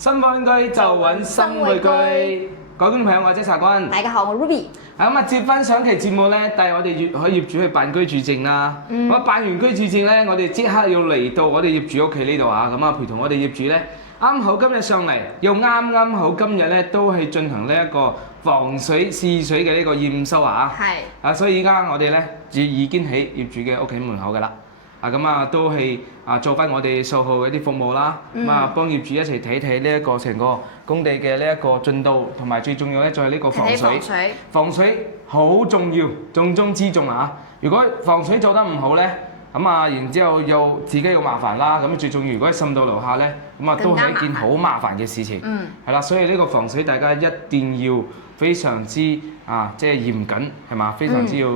新安居就揾新會居，各位觀眾朋友，我係查君。大家好，我 Ruby。咁啊，接翻上期節目咧，帶我哋業主去辦居住證啦。咁辦完居住證咧，我哋即刻要嚟到我哋業主屋企呢度啊。咁啊，陪同我哋業主咧，啱好今日上嚟，又啱好今日咧都係進行呢一個防水試水嘅呢個驗收啊。係。啊，所以而家我哋咧已經喺業主嘅屋企門口噶啦。咁啊，都係做翻我哋售後嘅一啲服務啦，幫業主一齊睇睇呢一個成個工地嘅呢一個進度，同埋最重要咧就係呢個防水。防水好重要，重中之重啊！如果防水做得唔好咧，然之後又自己又麻煩啦。咁最重要，如果滲到樓下咧，都係一件好麻煩嘅事情。係啦，所以呢個防水大家一定要非常之即係嚴謹，係嘛？非常之要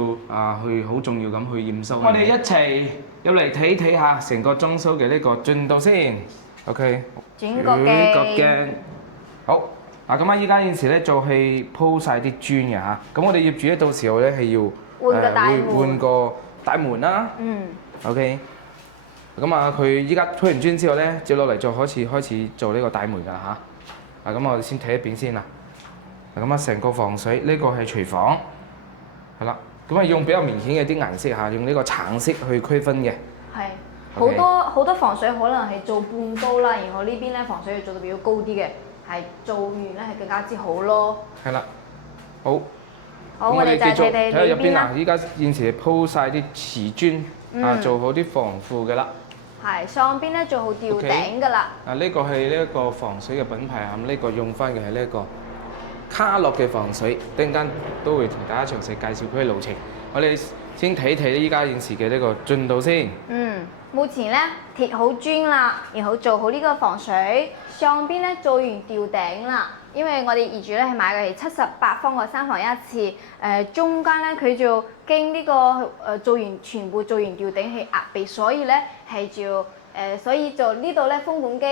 去好重要咁去驗收。我哋一齊入嚟睇下成個裝修嘅呢個進度先。OK。轉個鏡。好。咁依家現時咧就係鋪晒啲磚嘅嚇。咁我哋業主咧到時候咧係要換個大門啦。OK。咁佢依家鋪完磚之後咧，接落嚟就開始做呢個大門㗎啦嚇。咁我哋先睇一遍先啦。成個防水呢個係廚房，係啦。用比較明顯嘅啲顏色嚇，用呢個橙色去區分嘅。係。好多防水可能係做半高啦，然後呢邊咧防水要做到比較高啲嘅，係做完咧係更加之好咯。係啦。好。好，我哋就睇睇呢邊啦。依家現時鋪晒啲瓷磚，做好啲防腐嘅啦。係，上邊咧做好吊頂㗎啦。呢個係呢一個防水嘅品牌，呢個用翻嘅係呢一個卡樂嘅防水，陣間都會同大家詳細介紹佢嘅路程。我哋先睇睇依家現時嘅呢個進度先。目前咧貼好磚啦，然後做好呢個防水，上邊咧做完吊頂啦。因為我哋業主咧係買嘅係78方嘅3房1廁，中間咧佢就經呢個全部做完吊頂係壓鼻，所以咧係所以就呢度咧風管機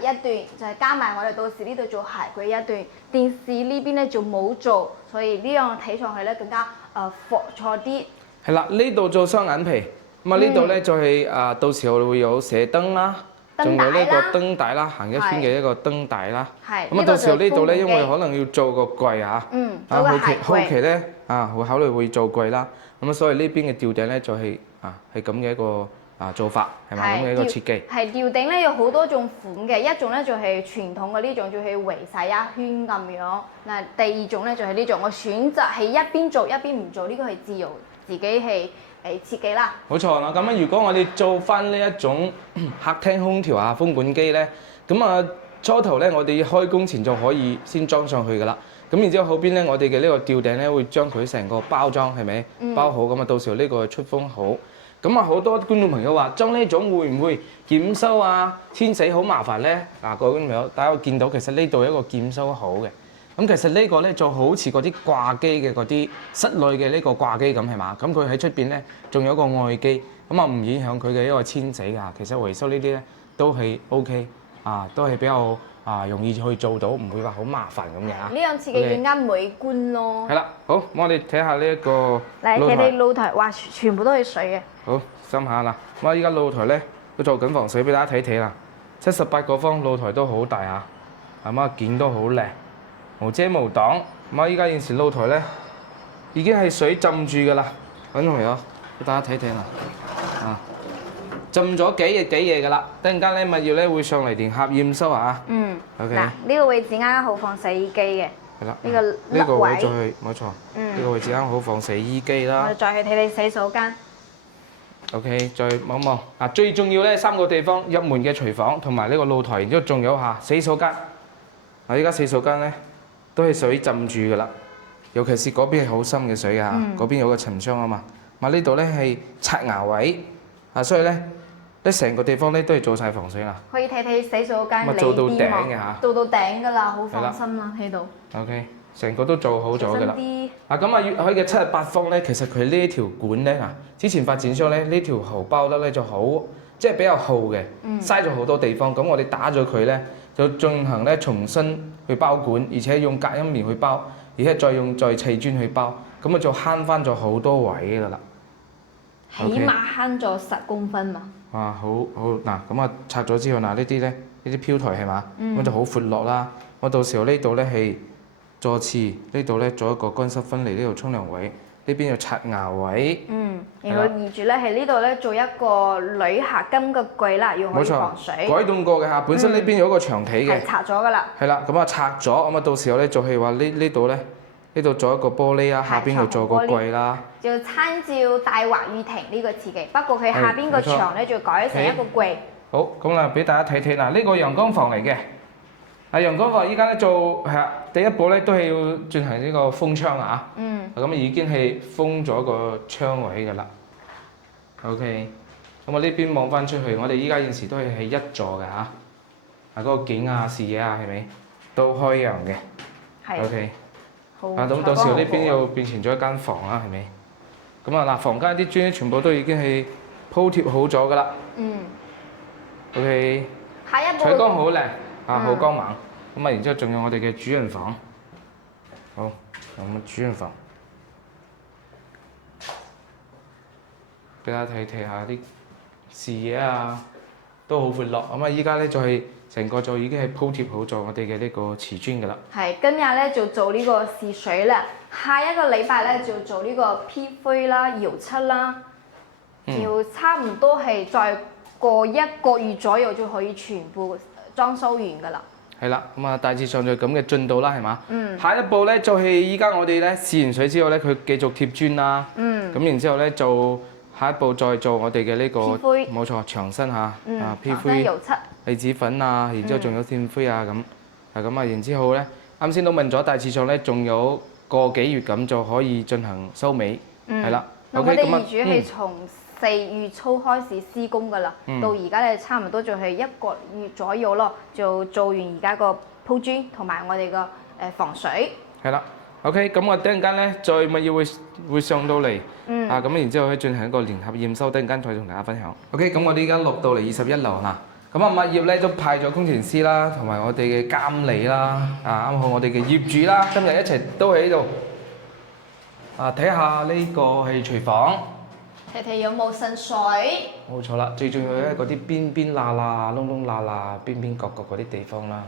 一段，就係加埋我哋到時呢度做鞋櫃一段，電視呢邊咧就冇做，所以呢樣睇上去咧更加闊錯啲。係啦，呢度做雙眼皮，呢度咧就係到時候會有射燈啦，仲有呢個燈帶啦，行一圈嘅一個燈帶啦。係。到時候呢度咧，因為可能要做個櫃嚇，後期咧會考慮會做櫃啦，所以呢邊嘅吊頂咧就係咁嘅一個做法，係咪咁嘅一個設計？係吊頂咧有好多種款嘅，一種咧就係傳統嘅呢種，就係圍晒一圈咁樣。嗱，第二種咧就係呢種，我選擇係一邊做一邊唔做，呢個係自由自己係設計啦。冇錯啦，咁如果我哋做翻呢一種客廳空調風管機咧，初頭咧我哋開工前就可以先裝上去噶啦。咁然之後後邊咧我哋嘅呢個吊頂咧會將佢成個包裝係咪包好，咁到時候呢個出風好。好多觀眾朋友話裝呢種會唔會檢修遷死好麻煩咧？各位觀眾朋友，大家會見到其實呢度有一個檢修好嘅。其實呢個咧就好似嗰啲掛機嘅嗰啲室內嘅呢個掛機咁係嘛？佢喺出邊咧仲有一個外機，唔影響佢嘅一個遷死㗎。其實維修呢啲咧都係 OK，都係比較容易去做到，唔會話好麻煩咁嘅。呢樣設計更加美觀咯。係啦，好，我哋睇下呢一個嚟睇睇露台，哇，全部都係水嘅。好，深下啦。依家露台咧都做緊防水俾大家睇睇啦。78個方露台都好大件都好靚。無遮無擋，依家現時露台咧已經係水浸住㗎啦，觀眾朋友，俾大家睇睇啦，浸咗幾夜㗎啦，等陣間咧物業咧會上嚟聯合驗收嚇。OK。嗱，呢個位置啱啱好放洗衣機嘅。係啦。呢個位就係冇錯。呢個位置啱好放洗衣機啦。我哋再去睇睇洗手間。OK，再望望。最重要咧3個地方，入門嘅廚房同埋呢個露台，然之後仲有洗手間。依家洗手間咧都係水浸住㗎啦，尤其是嗰邊係好深嘅水㗎，嗰邊有個沉箱啊嘛。呢度咧係刷牙位，所以咧成個地方咧都係做晒防水啦。可以睇睇洗手間裏邊做到頂嘅嚇。做到頂㗎啦，好放心啦喺度。OK，成個都做好咗㗎啦。粵海嘅78方咧，其實佢呢一條管咧之前發展商咧呢條喉包得咧就好，即係比較厚嘅，嘥咗好多地方。咁我哋打咗佢咧，就進行咧重新去包管，而且用隔音棉去包，而且再砌磚去包，咁就慳翻咗好多位㗎啦。起碼慳咗10公分嘛。好嗱，咁拆咗之後呢啲咧呢啲飄台係嘛？咁就好闊落啦。我到時候呢度咧係坐廁，呢度咧做一個乾濕分離，呢度沖涼位，呢邊有刷牙位。然後業主咧喺呢度咧做一個鋁合金嘅櫃啦，要可以防水。改動過嘅嚇，本身呢邊有一個長體嘅。係拆咗㗎啦。係啦，咁啊拆咗，咁啊到時候咧就係話呢度咧，呢度做一個玻璃啊，下邊就做個櫃啦。就參照大華御庭呢個設計，不過佢下邊個牆咧就改成一個櫃。好，咁啊俾大家睇睇嗱，呢個陽光房嚟嘅。陽光房依家咧做係啊，第一步咧都係要進行呢個封窗啊。咁已經係封咗個窗位㗎啦。OK，咁我呢邊望翻出去，我哋依家現時都係一座嘅嚇。嗰個景啊、視野啊，係咪都開揚嘅？係。OK。好。咁到時候呢邊又變成咗一間房啦，係咪？咁啊嗱，房間啲磚全部都已經係鋪貼好咗㗎啦。OK。下一步。採光好靚，好光猛。咁啊，然之後仲有我哋嘅主人房。好，咁主人房。俾大家睇下啲視野啊，都好闊落。咁啊，依家咧就係成個就已經係鋪貼好咗我哋嘅呢個瓷磚㗎啦。係，今日咧就做呢個試水啦，下一個禮拜咧就做呢個 P 灰啦、油漆啦，要差唔多係再過1個月左右就可以全部裝修完㗎啦。係啦，咁啊大致上就咁嘅進度啦，係嘛？下一步咧就係依家我哋咧試完水之後咧，佢繼續貼磚啦。咁然之後咧就下一步再做我哋嘅呢個冇錯牆身嚇，P 灰、油漆、離子粉啊，然之後仲有線灰啊咁，咁啊，然之後咧啱先都問咗，大致上咧仲有個幾月咁就可以進行收尾，係啦。我哋業主係從4月初開始施工㗎啦，到而家咧差唔多就係1個月左右咯，就做完而家個鋪磚同埋我哋個防水。係啦。OK， 咁我等陣間咧再物業會上到嚟，咁然之後可以進行一個聯合驗收，等陣間再同大家分享。OK， 咁我哋而家落到嚟21樓啦，咁啊物業咧都派咗工程師啦，同埋我哋嘅監理啦，啱好我哋嘅業主啦，今日一齊都喺度，睇下呢個係廚房，睇睇有冇滲水。冇錯啦，最重要咧嗰啲邊邊罅窿窿罅邊邊角角嗰啲地方啦。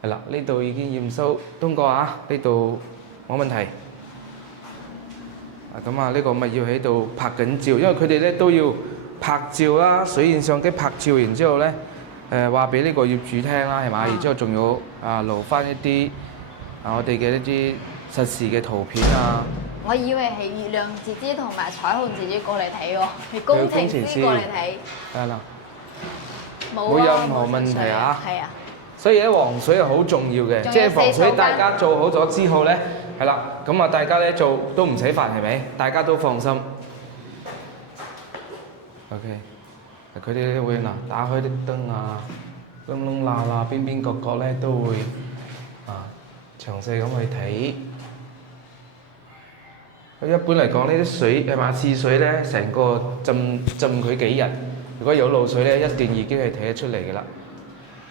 係啦，呢度已經驗收通過啊，呢度冇問題。咁啊，呢個物業喺度拍緊照，因為佢哋咧都要拍照啦，水現相機拍照，然之後咧話俾呢個業主聽啦，係嘛？然之後仲要留翻一啲我哋嘅一啲實時嘅圖片啊。我以為係月亮姐姐同埋彩虹姐姐過嚟睇喎，係工程師過嚟睇。係啦，冇任何問題啊。係啊。所以咧防水係好重要嘅，即係防水大家做好咗之後咧，係啦，咁啊大家咧做都唔使煩係咪？大家都放心。OK，佢哋會打開啲燈啊，窿窿罅罅邊邊角角咧都會詳細咁去睇。一般嚟講呢啲水係嘛試水咧，成個浸佢幾日，如果有漏水咧，一定已經係睇得出嚟㗎啦。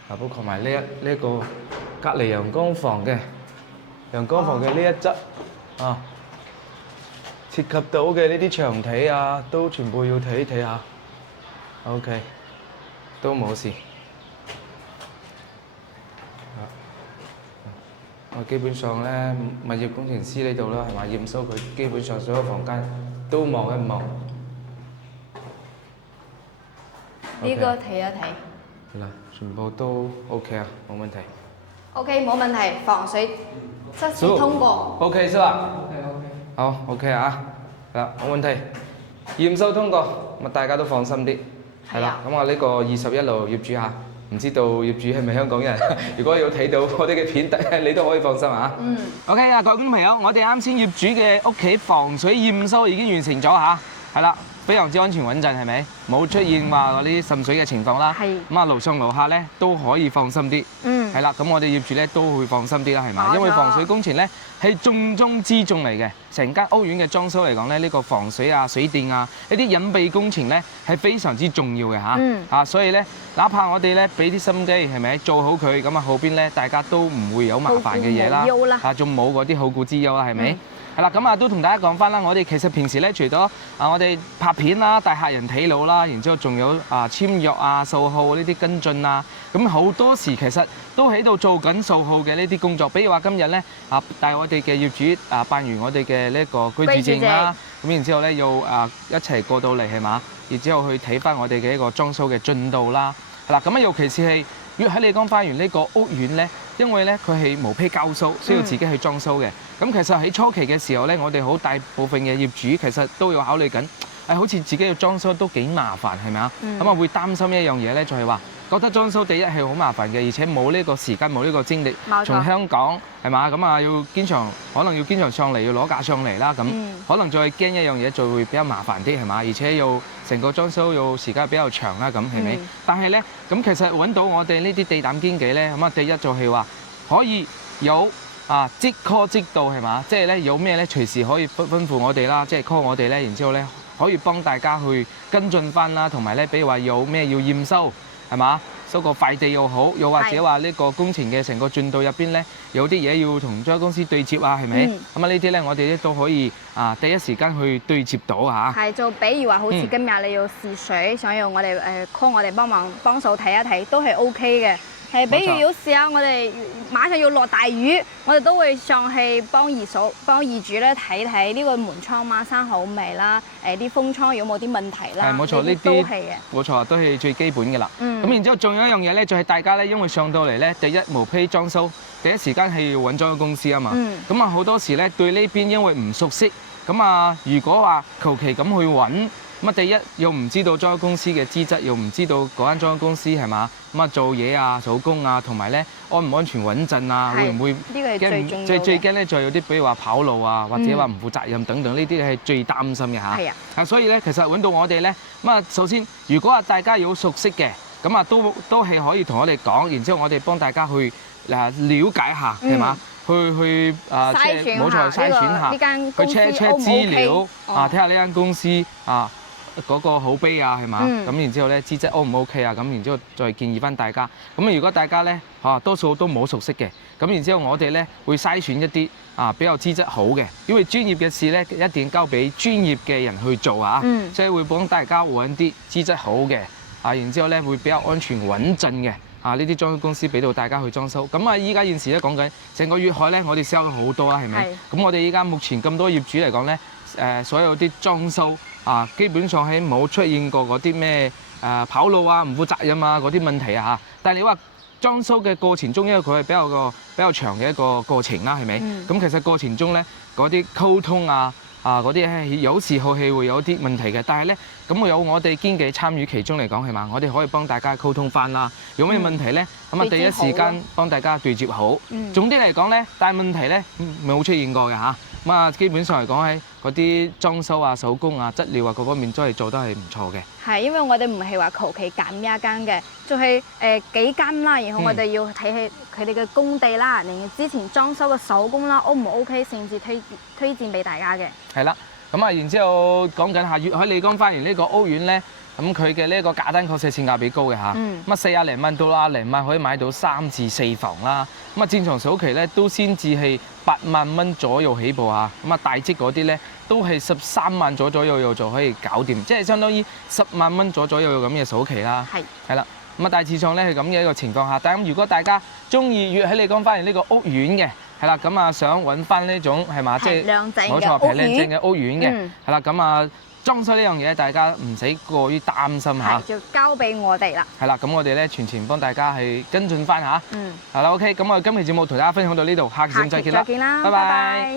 包括埋呢一個隔離陽光房嘅呢一側涉及到嘅呢啲牆體啊，都全部要睇睇下。OK， 都冇事。我基本上咧，物業工程師呢度啦，係嘛驗收佢基本上所有房間都望一望。呢個睇一睇。係啦，全部都 OK 啊，冇問題。OK， 冇問題，防水測試通過。OK 是吧？好 OK 啊，係啦，冇問題，驗收通過，咁大家都放心啲。係啦，咁我呢個21樓業主嚇，唔知道業主係咪香港人？如果有睇到我哋嘅片，你都可以放心嚇。OK 啊，各位觀眾朋友，我哋啱先業主嘅屋企防水驗收已經完成咗嚇，係啦。非常之安全穩陣，係咪？冇出現話嗰啲滲水嘅情況啦。係。咁啊，樓上樓下咧都可以放心啲。係啦，咁我哋業主咧都會放心啲啦，係咪？因為防水工程咧係重中之重嚟嘅。成間屋苑嘅裝修嚟講咧，呢個防水啊、水電啊呢啲隱蔽工程咧係非常之重要嘅嚇。所以咧，哪怕我哋咧俾啲心機，係咪做好佢，咁啊後邊咧大家都唔會有麻煩嘅嘢啦。仲冇嗰啲後顧之憂啦，係咪？係啦，咁都同大家講翻啦，我哋其實平時咧，除咗我哋拍片啦、帶客人睇路啦，然之後仲有簽約售後呢啲跟進啊，咁好多時其實都喺度做緊售後嘅呢啲工作。比如話今日咧帶我哋嘅業主辦完我哋嘅呢個居住證啦，咁然之後咧又一齊過到嚟係嘛，然之後去睇翻我哋嘅一個裝修嘅進度啦。係啦，咁尤其是係悅海利江花園呢個屋苑咧，因為咧佢係無坯交收，需要自己去裝修嘅。咁其實喺初期嘅時候咧，我哋好大部分嘅業主其實都有考慮緊，好似自己要裝修都幾麻煩係咪啊？咁會擔心一樣嘢咧，就係話覺得裝修第一係好麻煩嘅，而且冇呢個時間冇呢個精力，從香港係嘛，咁可能要經常上嚟，要攞架上嚟啦，咁可能再驚一樣嘢就會比較麻煩啲係嘛，而且要成個裝修要時間比較長啦，咁係咪？但係咧，咁其實揾到我哋呢啲地膽經紀咧，第一就係話可以有即 call 即到係嘛，即係咧有咩咧隨時可以吩咐我哋啦，即係 call 我哋咧，然之後咧可以幫大家去跟進翻啦，同埋咧比如話有咩要驗收。係嘛？收個快遞又好，又或者話呢個工程嘅成個進度入邊咧，有啲嘢要同裝修公司對接啊，係咪？咁呢啲咧，我哋咧都可以第一時間去對接到嚇。係，就比如話好似今日你要試水，想要我哋call 我哋幫手睇一睇，都係 OK 嘅。係，比如有時我哋馬上要落大雨，我哋都會上去幫業主咧睇睇呢個門窗掹生好未啦，啲風窗有冇啲問題啦。係冇錯，呢啲都係嘅。冇錯，都係最基本嘅啦。咁然之後仲有一樣嘢咧，就係大家咧，因為上到嚟咧，第一無坯裝修，第一時間係要揾裝修公司啊嘛。咁好多時咧對呢邊因為唔熟悉，咁如果話求其咁去揾。第一又唔知道裝修公司嘅資質，又唔知道嗰間裝修公司係嘛，做嘢手工同埋咧安唔安全穩陣會唔會？呢個係最重要嘅。最驚咧就有啲比如話跑路或者話唔負責任等等，呢啲係最擔心嘅嚇。係啊。所以咧其實揾到我哋咧，首先如果大家有熟悉嘅，咁都係可以同我哋講，然之後我哋幫大家去了解下係嘛，去冇錯篩選下，去 check 資料睇下呢間公司嗰個口碑係嘛？咁然之後咧資質 O 唔 OK 咁然之後再建議翻大家。咁如果大家咧多數都冇熟悉嘅，咁然之後我哋咧會篩選一啲比較資質好嘅，因為專業嘅事咧一定交俾專業嘅人去做所以會幫大家揾啲資質好嘅然之後咧會比較安全穩陣嘅呢啲裝修公司俾到大家去裝修。咁依家現時咧講緊成個粵海咧，我哋 sell 咗好多啦，係咪？咁我哋依家目前咁多業主嚟講咧，所有啲裝修基本上係冇出現過嗰啲咩跑路唔負責任嗰啲問題但係你話裝修嘅過程中，因為佢係比較長嘅一個過程啦，係咪？咁其實過程中咧嗰啲溝通嗰啲有時候係會有啲問題嘅，但係咧咁有我哋經紀參與其中嚟講係嘛，我哋可以幫大家溝通翻啦。有咩問題咧？咁第一時間幫大家對接好。總之嚟講咧，大問題咧冇出現過嘅基本上嚟講喺嗰啲裝修手工質料各方面都係做得係唔錯嘅。係，因為我哋唔係話求其揀一間嘅，就係幾間啦，然後我哋要睇起佢哋嘅工地啦，連之前裝修嘅手工啦 O 唔 OK， 甚至推薦俾大家嘅。係啦，咁然之後講緊下粵海利江花園呢個屋苑咧，咁佢嘅呢個價單確實性價比高嘅嚇，40零蚊到0萬可以買到3至4房啦。戰場首期咧都先至係8萬蚊左右起步大積嗰啲咧都係13萬左右就可以搞掂，即係相當於10萬蚊左右咁嘅首期啦。係啦，大致上咧係咁嘅一個情況下，但如果大家中意粵海利江花園呢個屋苑嘅，係啦，咁想揾翻呢種係嘛，即係冇錯平靚正嘅屋苑嘅，係啦，咁裝修呢樣嘢大家唔使過於擔心嚇，就交俾我哋啦。係啦，咁我哋咧全程幫大家係跟進翻嚇。係啦 ，OK，咁我今期節目同大家分享到呢度，下期節目再見啦，拜拜。